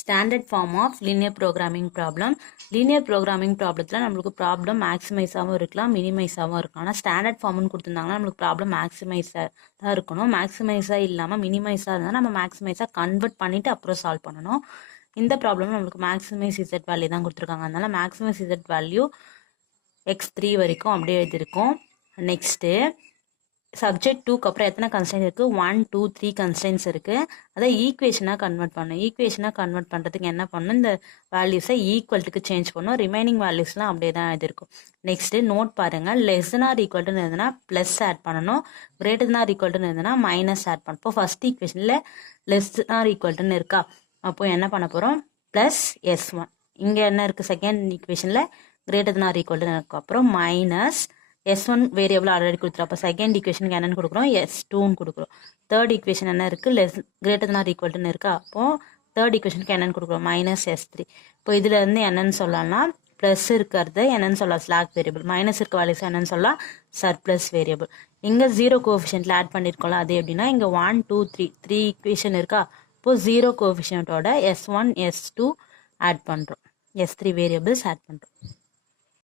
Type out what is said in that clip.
Standard form of linear programming problem. Linear programming ப்ராப்ளத்தில் நம்மளுக்கு problem மேக்ஸிமைஸாகவும் இருக்கலாம், மினிமைஸாகவும் இருக்கலாம். ஆனால் ஸ்டாண்டர்ட் ஃபார்ம்னு கொடுத்துருந்தாங்கன்னா நம்மளுக்கு ப்ராப்ளம் மேக்ஸிமைஸாக தான் இருக்கணும். மேக்ஸிமைஸாக இல்லாமல் மினிமைஸாக இருந்தால் நம்ம மேக்ஸிமைஸாக கன்வெர்ட் பண்ணிவிட்டு அப்புறம் சால்வ் பண்ணணும். இந்த ப்ராப்ளம் நம்மளுக்கு மேக்ஸிமைஸ் இசட் வேல்யூ தான் கொடுத்துருக்காங்க. அதனால மேக்ஸிமைஸ் இசட் வேல்யூ x3 வரைக்கும் அப்படியே எழுதியிருக்கோம். நெக்ஸ்ட்டு சப்ஜெக்ட் 2க்கு அப்புறம் எத்தனை கன்ஸ்டன்ட் இருக்குது? 1, 2, 3 கன்ஸ்டன்ட்ஸ் இருக்குது. அதை ஈக்குவேஷனாக கன்வெர்ட் பண்ணணும். ஈக்குவேஷனாக கன்வெர்ட் பண்ணுறதுக்கு என்ன பண்ணணும்? இந்த வேல்யூஸை ஈக்குவல்ட்டுக்கு சேஞ்ச் பண்ணணும். ரிமைனிங் வேல்யூஸ்லாம் அப்படியே தான் எழுதிருக்கும். நெக்ஸ்ட்டு நோட் பாருங்கள். லெஸ் தென் ஆர் ஈக்குவல்ட்டுன்னு இருந்ததுன்னா ப்ளஸ் ஆட் பண்ணணும். கிரேட்டர் தென் ஆர் ஈக்குவல்ட்டுன்னு இருந்ததுன்னா மைனஸ் ஆட் பண்ணணும். இப்போ ஃபர்ஸ்ட் ஈக்குவேஷனில் லெஸ் தென் ஆர் ஈக்குவல்ட்டுன்னு இருக்கா? அப்போ என்ன பண்ண போகிறோம்? Plus S1. இங்கே என்ன இருக்குது? செகண்ட் ஈக்குவேஷனில் கிரேட்டர் தென் ஆர் ஈக்குவல்ட்டுன்னு இருக்கும். அப்புறம் மைனஸ் S1 வேரியபிள் ஆல்ரெடி கொடுத்துரும். அப்போ செகண்ட் ஈக்குவேஷனுக்கு என்னென்னு கொடுக்குறோம்? S2ன்னு கொடுக்குறோம். தேர்ட் ஈக்குவேஷன் என்ன இருக்குது? லெஸ் கிரேட்டர் தென் ஆர் ஈக்குவல்ட்டுன்னு இருக்கா? அப்போது தேர்ட் ஈக்குவேஷனுக்கு என்னென்னு கொடுக்குறோம்? Minus S3. இப்போ இதில் இருந்து என்னென்னு சொல்லலாம்னா ப்ளஸ் இருக்கிறது என்னென்னு சொல்லலாம்? Slack variable. மைனஸ் இருக்க வேல்யூஸ் என்னென்னு சொல்லலாம்? Surplus variable. இங்கே 0 கோஎஃபிஷியன்ட்டில் ஆட் பண்ணியிருக்கோம்ல, அது எப்படின்னா இங்கே 1, 2, 3 ஈக்குவேஷன் இருக்கா? இப்போது 0 கோஎஃபிஷியன்ட்டோட S1, S2 ஆட் பண்ணுறோம். S3 வேரியபிள்ஸ் ஆட் பண்ணுறோம்.